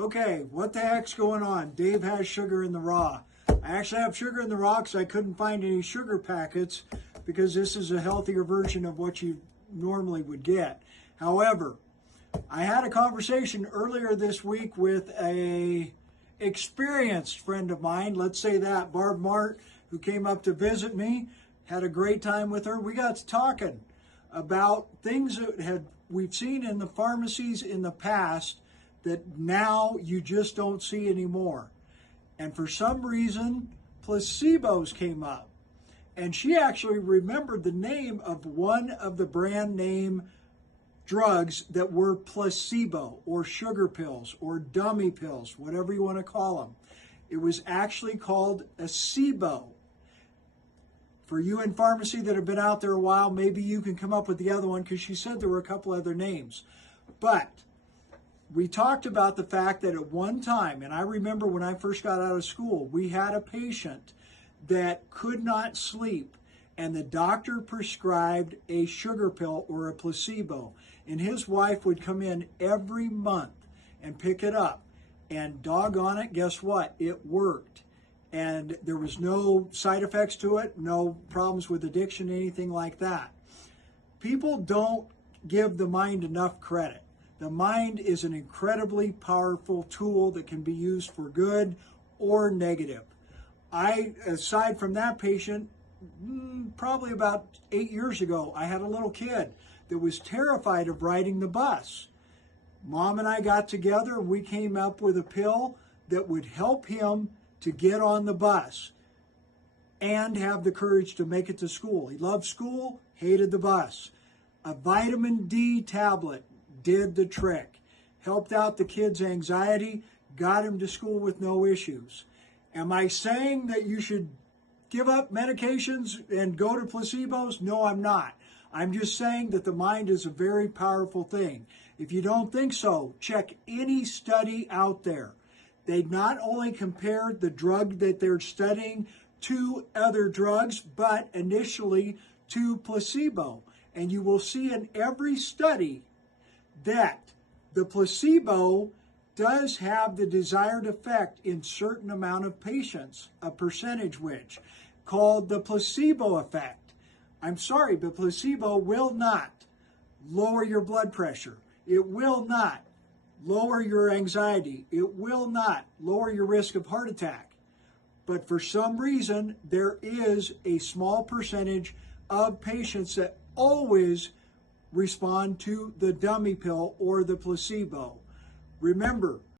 Okay, what the heck's going on? Dave has sugar in the raw. I actually have sugar in the raw because I couldn't find any sugar packets because this is a healthier version of what you normally would get. However, I had a conversation earlier this week with a experienced friend of mine, let's say that, Barb Mart, who came up to visit me. Had a great time with her. We got to talking about things that we've seen in the pharmacies in the past that now you just don't see anymore. And for some reason, placebos came up. And she actually remembered the name of one of the brand name drugs that were placebo or sugar pills or dummy pills, whatever you want to call them. It was actually called Placebo. For you in pharmacy that have been out there a while, maybe you can come up with the other one because she said there were a couple other names. But we talked about the fact that at one time, and I remember when I first got out of school, we had a patient that could not sleep, and the doctor prescribed a sugar pill or a placebo. And his wife would come in every month and pick it up. And doggone it, guess what? It worked. And there was no side effects to it, no problems with addiction, anything like that. People don't give the mind enough credit. The mind is an incredibly powerful tool that can be used for good or negative. Aside from that patient, probably about 8 years ago, I had a little kid that was terrified of riding the bus. Mom and I got together and we came up with a pill that would help him to get on the bus and have the courage to make it to school. He loved school, hated the bus. A vitamin D tablet did the trick, helped out the kid's anxiety, got him to school with no issues. Am I saying that you should give up medications and go to placebos? No, I'm not. I'm just saying that the mind is a very powerful thing. If you don't think so, check any study out there. They not only compared the drug that they're studying to other drugs, but initially to placebo. And you will see in every study that the placebo does have the desired effect in certain amount of patients, a percentage which, called the placebo effect. I'm sorry, but placebo will not lower your blood pressure. It will not lower your anxiety. It will not lower your risk of heart attack. But for some reason, there is a small percentage of patients that always respond to the dummy pill or the placebo. Remember,